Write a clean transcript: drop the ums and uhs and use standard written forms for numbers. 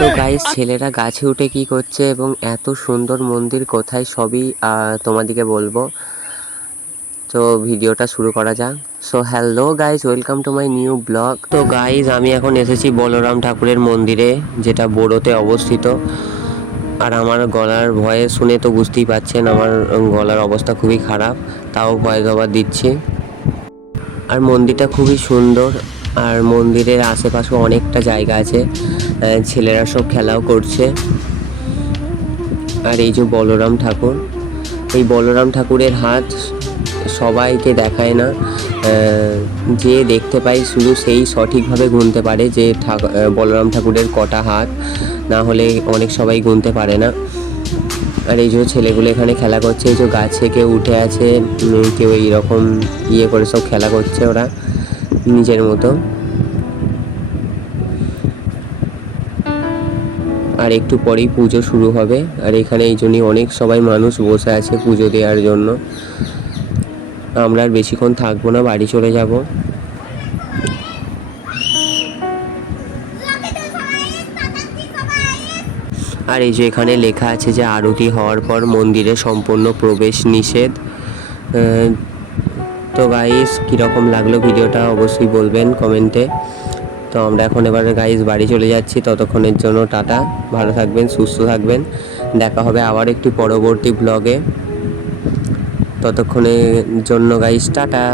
তো গাইস ছেলেরা গাছে উঠে কি করছে এবং এত সুন্দর মন্দির কোথায় সবই তোমাদেরকে বলবো। তো ভিডিওটা শুরু করা যাক। So hello guys, welcome to my new blog. তো গাইস আমি এখন এসেছি বলরাম ঠাকুরের মন্দিরে, যেটা বোরোতে অবস্থিত। আর আমার গলার ভয়েস শুনে তো বুঝতেই পারছেন আমার গলার অবস্থা খুবই খারাপ, তাও ভয়েস ওভার দিচ্ছি। আর মন্দিরটা খুবই সুন্দর, আর মন্দিরের আশেপাশে অনেকটা জায়গা আছে, ছেলেরা সব খেলাও করছে। আর এই যে বলরাম ঠাকুর, এই বলরাম ঠাকুরের হাত সবাইকে দেখায় না, যে দেখতে পাই শুধু সেই সঠিকভাবে গুনতে পারে যে বলরাম ঠাকুরের কটা হাত, না হলে অনেক সবাই গুনতে পারে না। আর এই যে ছেলেগুলো এখানে খেলা করছে, এই যে গাছে কেউ উঠে আছে, কেউ এইরকম ইয়ে করে সব খেলা করছে ওরা নিজের মতো। আর একটু পরেই পুজো শুরু হবে, আর এখানে এই জন্যই অনেক সবাই মানুষ বসে আছে পুজো দেওয়ার জন্য। আমরা আর বেশিক্ষণ থাকবো না, বাড়ি চলে যাব। আর এই যে এখানে লেখা আছে যে আরতি হওয়ার পর মন্দিরে সম্পূর্ণ প্রবেশ নিষেধ। তো গাইস কীরকম লাগলো ভিডিওটা অবশ্যই বলবেন কমেন্টে। তো আমরা এখন এবারে গাইস বাড়ি চলে যাচ্ছি, ততক্ষণের জন্য টাটা, ভালো থাকবেন, সুস্থ থাকবেন। দেখা হবে আবার একটি পরবর্তী ব্লগে, ততক্ষণের জন্য গাইস টাটা।